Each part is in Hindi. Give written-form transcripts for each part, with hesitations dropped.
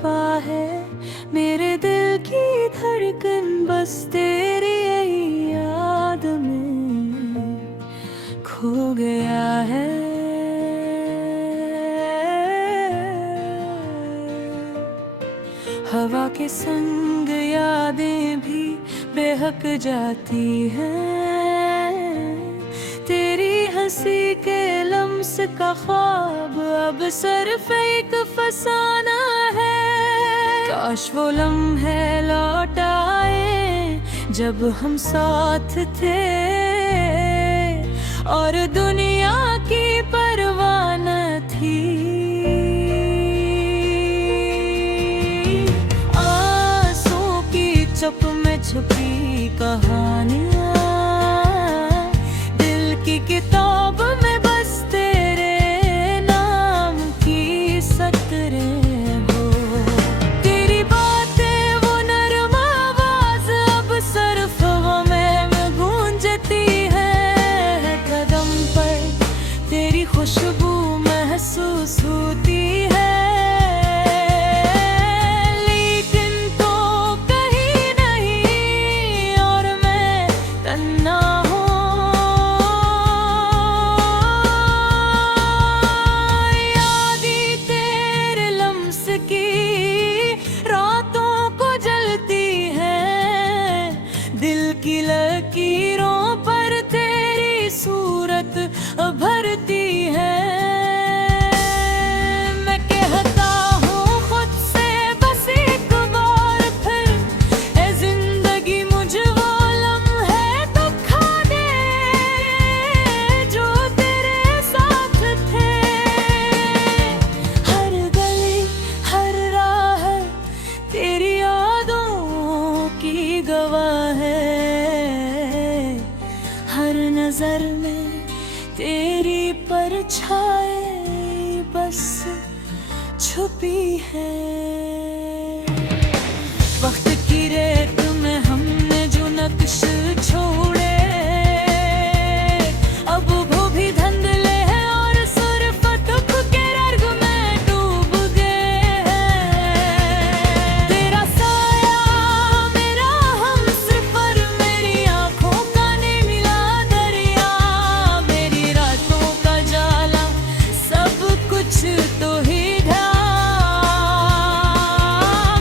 छुपा है मेरे दिल की धड़कन, बस तेरी यही याद में खो गया है। हवा के संग यादें भी बहक जाती हैं, तेरी हंसी के लम्स का ख्वाब अब सिर्फ एक फसाना है। काश वो लम्हे लौट आए जब हम साथ थे और दुनिया की परवाह न थी। आंसू की चुप में छुपी कहानियां, दिल की किताब में बस तेरे नाम की सतरें हो। तेरी बातें वो नरम आवाज अब सिर्फ में गूंजती है। कदम पर तेरी खुशबू महसूस होती है, लेकिन तो कहीं नहीं और मैं तन्हा हूँ। यादें तेरे लम्स की रातों को जलती हैं, दिल की लकीरों पर तेरी सूरत भरती है। मैं कहता हूँ खुद से बस एक बार फिर, ए जिंदगी मुझे वो लम्हे तो खा दे जो तेरे साथ थे। हर गली हर राह तेरी यादों की गवाह है, हर नजर में तेरी परछाई बस छुपी है। वक्त की रेत में हमने जो नक्श छोड़े, अब वो भी धुंधले हैं और सिर्फ दुख के रंग में डूब गए हैं। तेरा साया मेरा हमसफर, मेरी आंखों का नीला दरिया, मेरी रातों का जाला, सब कुछ तो ही ढा।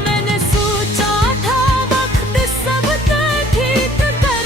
मैंने सोचा था वक्त सब ठीक कर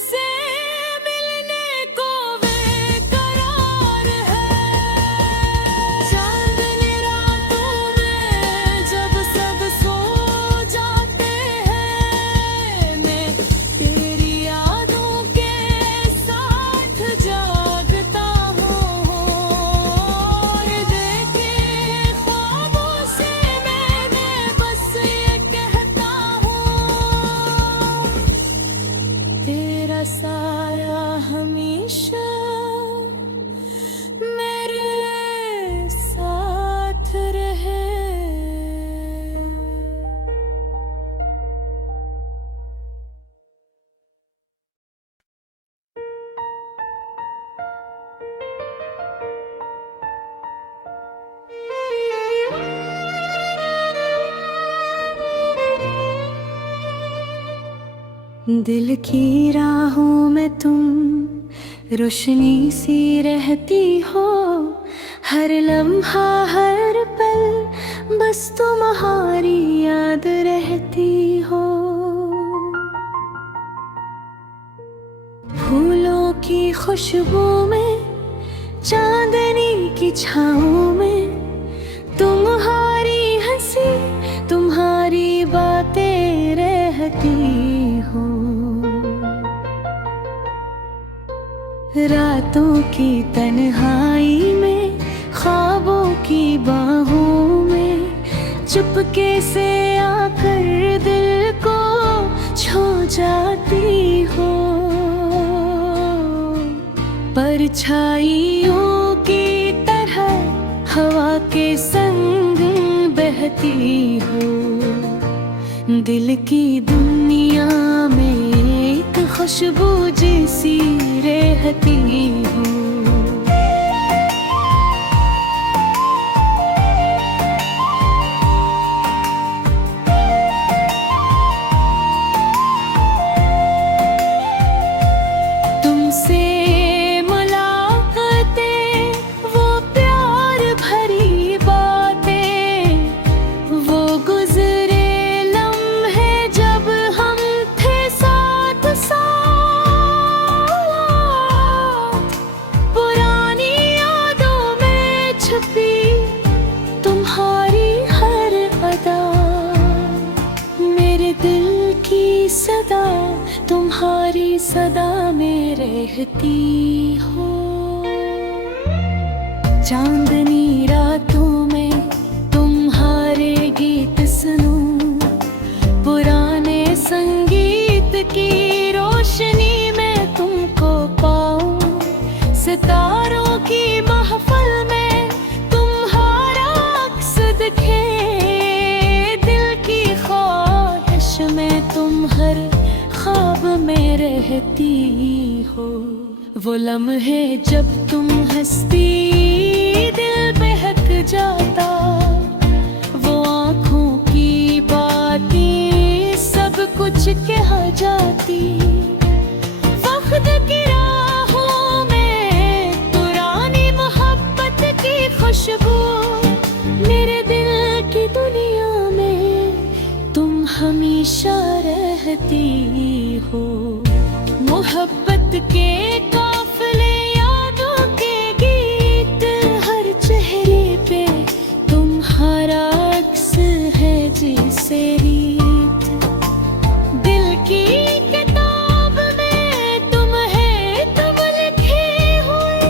तुमसे मिलने को बेकरार है। चांदनी रातों में जब सब सो जाते हैं, मैं तेरी यादों के साथ जागता हूँ। और देखे ख्वाबों से मैंने बस ये कहता हूँ, तेरा साया हमेशा मेरे साथ रहे। दिल की राहों में तुम रोशनी सी रहती हो, हर लम्हा हर पल बस तुम्हारी याद रहती हो। फूलों की खुशबू में, चांदनी की छाँव में, तुम्हारी हंसी तुम्हारी बातें रहती हो। रातों की तन्हाई में, ख्वाबों की बाहों में, चुपके से आकर दिल को छू जाती हो। परछाइयों की तरह हवा के संग बहती हो। दिल की दुनिया में एक खुशबू जैसी रहती हो। तुमसे मुलाकातें, वो प्यार भरी बातें, वो गुजरे लम्हे जब हम थे साथ साथ। पुरानी यादों में छुपी तुम्हारी हर अदा, मेरे दिल की सदा तुम्हारी सदा में रहती हो। चांदनी रातों में तुम्हारे गीत सुनूं, पुराने संगीत की रोशनी में तुमको पाऊं। सितारों की महफिल में तुम्हारा अक्स दिखे, दिल की ख्वाहिश में तुम हर ख्वाब में रहती हो। वो लम्हे जब तुम हंसती दिल बहक जाता, वो आँखों की बातें सब कुछ कह जाती। वक्त की राहों में पुरानी मोहब्बत की खुशबू, मेरे दिल की दुनिया में तुम हमेशा रहती हो। मोहब्बत के काफिले, यादों के गीत, हर चेहरे पे तुम्हारा अक्स है जैसे रीत। दिल की किताब में तुम है, तुम लिखे हुए,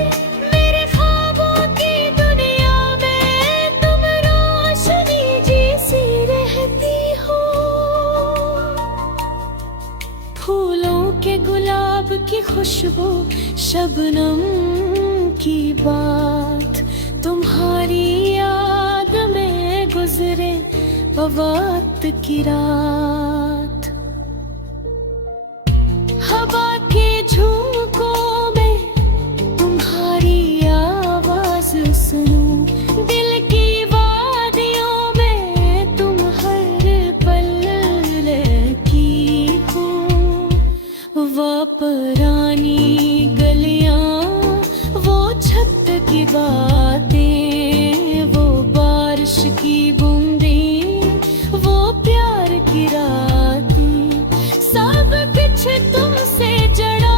मेरे ख्वाबों की दुनिया में तुम रोशनी जैसी रहती हो। फूलों के गुलाब की खुशबू, शबनम की बात, तुम्हारी याद में गुजरे वक्त की रात। हवा के झोंकों में तुम्हारी आवाज सुनूं, दिल की वादियों में तुम हर पल की हो। वो पुरानी गलियां, वो छत की बातें, वो बारिश की बूंदें, वो प्यार की रातें, सब कुछ तुमसे जड़ा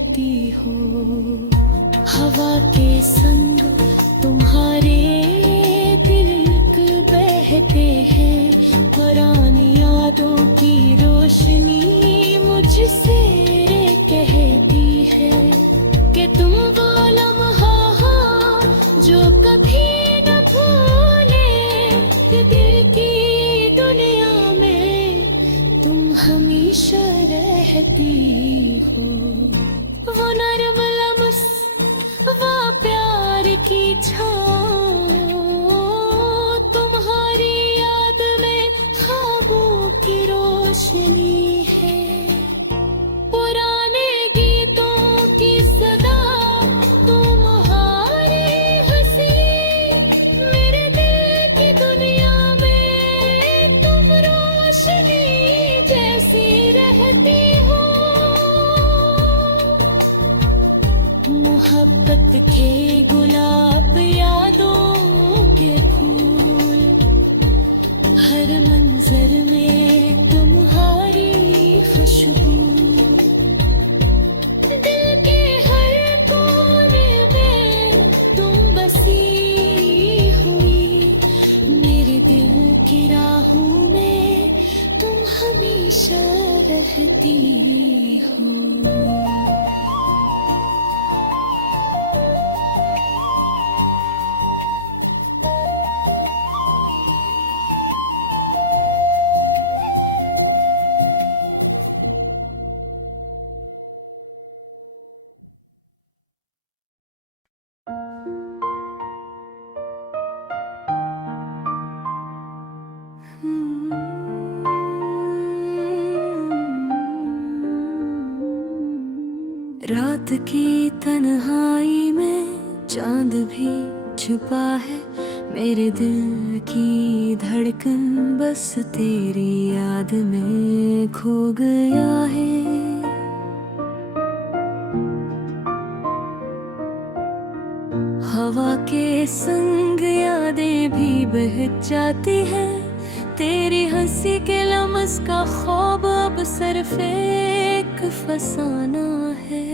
रहती हो। हवा के संग तुम्हारे दिल बहते हैं, पुरानी यादों की रोशनी मुझसे कहती है कि तुम वो लम्हा हो जो कभी न भूले, कि दिल की दुनिया में तुम हमेशा रहती हो। वो नरम लम्स, वो प्यार की छाँव, तुम्हारी याद में ख्वाबों की रोशनी है। पुराने गीतों की सदा, तुम्हारी हंसी, मेरे दिल की दुनिया में तुम रोशनी जैसी रहती हो। मोहब्बत के गुलाब, यादों के फूल, हर मंजर में तुम्हारी खुशबू, दिल के हर कोने में तुम बसी हुई, मेरे दिल की राहों में तुम हमेशा रहती हो। रात की तन्हाई में चांद भी छुपा है, मेरे दिल की धड़कन बस तेरी याद में खो गया है। हवा के संग यादें भी बह जाती हैं, तेरी हंसी के लम्स का ख्वाब अब सिर्फ एक फसाना है।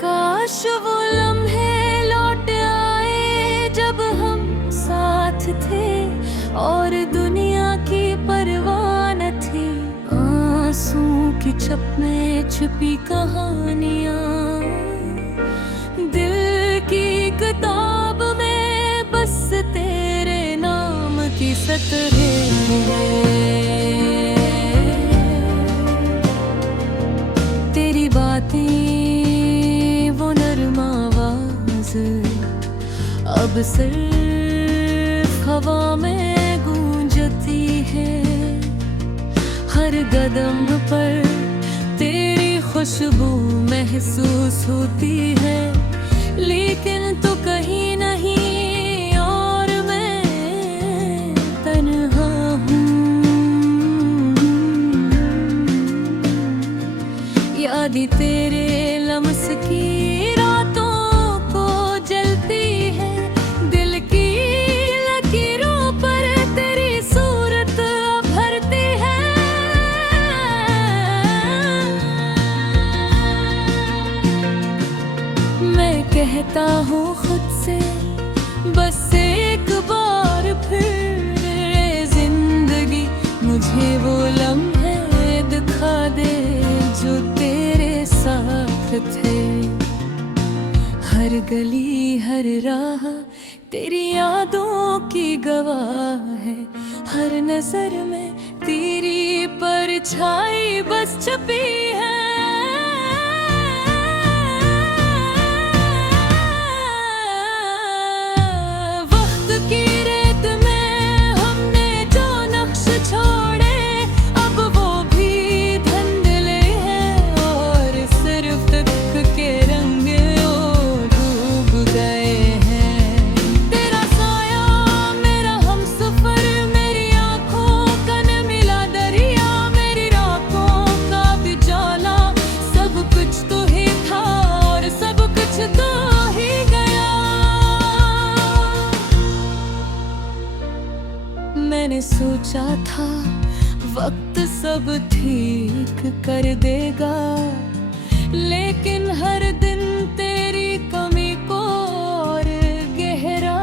काश वो लम्हे लौट आए जब हम साथ थे और दुनिया की परवाह न थी। आंसू की छप में छुपी कहानियां, दिल की किताब में बस तेरे नाम की सतरें हैं। तेरी बातें वो नर्म आवाज अब सिर्फ हवा में गूंजती है। हर कदम पर तेरी खुशबू महसूस होती है, लेकिन तो कहीं नहीं और मैं तन्हा हूँ। यादें तेरे लम्स की रातों को जलती है, दिल की लकीरों पर तेरी सूरत भरती है। मैं कहता हूँ खुद से बस एक बार फिर रे जिंदगी, मुझे वो लम्हे दिखा दे जो तेरे साथ थे। हर गली हर राह तेरी यादों की गवाह है, हर नजर में तेरी परछाई बस छुपी है। वक्त की रेत में हमने जो नक्श छोड़े, अब वो भी धुंधले हैं और सिर्फ दुख के रंग डूब गए हैं। तेरा साया मेरा हमसफर, मेरी आंखों का न मिला दरिया, मेरी रातों का भी जाला, सब कुछ तो ही था और सब कुछ तो ही गया। मैंने सोचा था वक्त सब ठीक कर देगा, लेकिन हर दिन तेरी कमी को और गहरा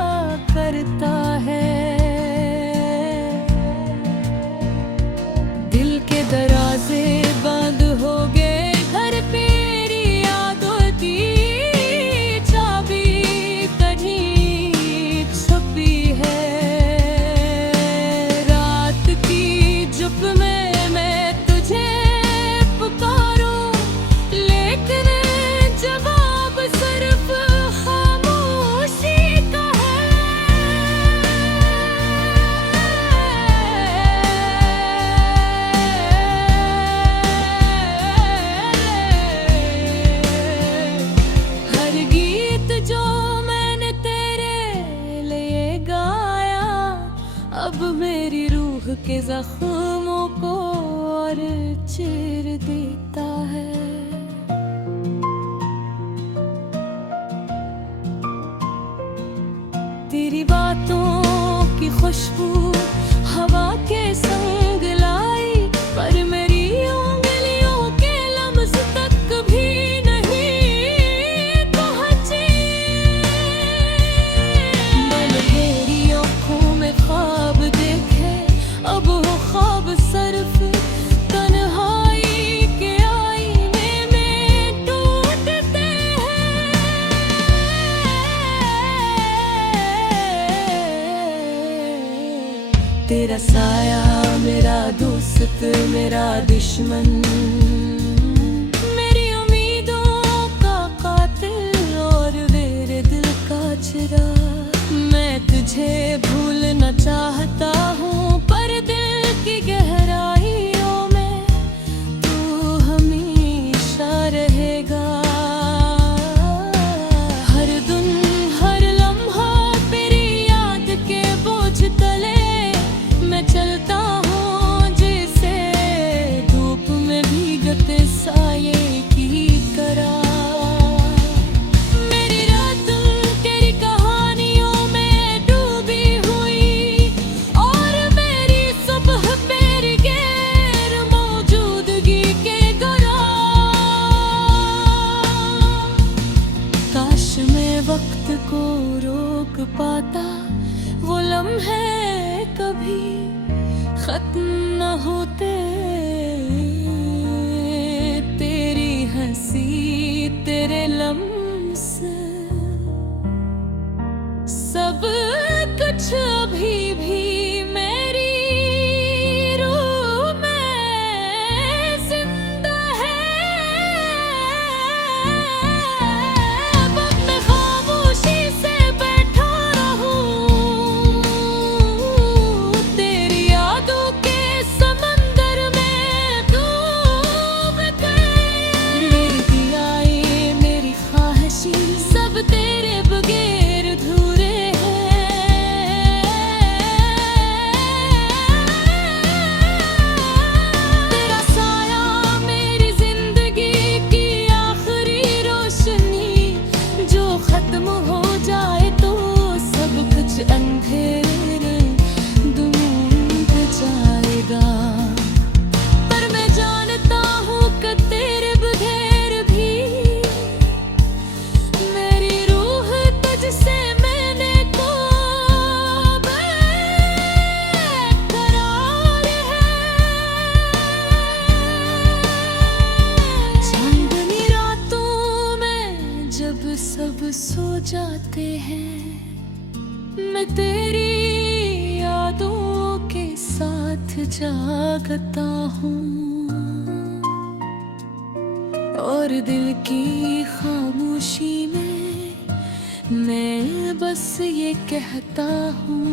करता है। दिल के दरवाजे बंद हो गए, घर पे तेरी यादों की चाबी कहीं छुपी है। रात की चुप में मैं तुझे पुकारूं, लेकिन जवाब सिर्फ खामोशी का है। हर गीत जो मैंने तेरे लिए गाया, अब मेरी रूह के जख्मों को और चीर देता है। तेरी बातों की खुशबू हवा के संग लाई, पर मेरी उंगलियों के लम्स तक भी नहीं पहुंची। मैंने तेरी आँखों में ख्वाब देखे, अब वो ख्वाब सिर्फ तन्हाई के आईने में टूटते हैं। तेरा साया मेरा दोस्त, मेरा दुश्मन, मेरी उम्मीदों का कातिल और मेरे दिल का चिराग। मैं तुझे भूलना चाहता हूँ, पर दिल की गहराइयों में तू हमेशा रहेगा। हर दिन हर लम्हा तेरी याद के बोझ तले मैं चलता हूँ, जैसे धूप में भीगते साये की तरह। मेरी रात तेरी कहानियों में डूबी हुई, और मेरी सुबह तेरी गैर मौजूदगी के गुलाम। काश मैं वक्त को रोक पाता, वो लम्हे कभी खत्म न होते। तेरी हंसी तेरे लम्स सब कुछ अभी भी मेरी रूह में जिंदा है। अब मैं खामोशी से बैठा रहूं, तेरी यादों के समंदर में डूब गए। मेरी दियाएं मेरी ख्वाहिशें सब तेरे बगैर अधूरे हैं। तेरा साया मेरी जिंदगी की आखिरी रोशनी, जो खत्म हो जाए तो सब कुछ अंधेरे ढूंढ जाएगा। पर मैं जानता हूँ कि तेरे बगैर भी मेरी रूह तुझसे मैंने को बेकरार है। चांदनी रातों में जब सब सो जाते हैं, मैं तेरी यादों के साथ जागता हूँ, और दिल की खामोशी में मैं बस ये कहता हूँ,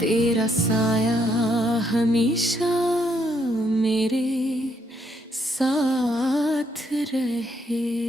तेरा साया हमेशा मेरे साथ रहे।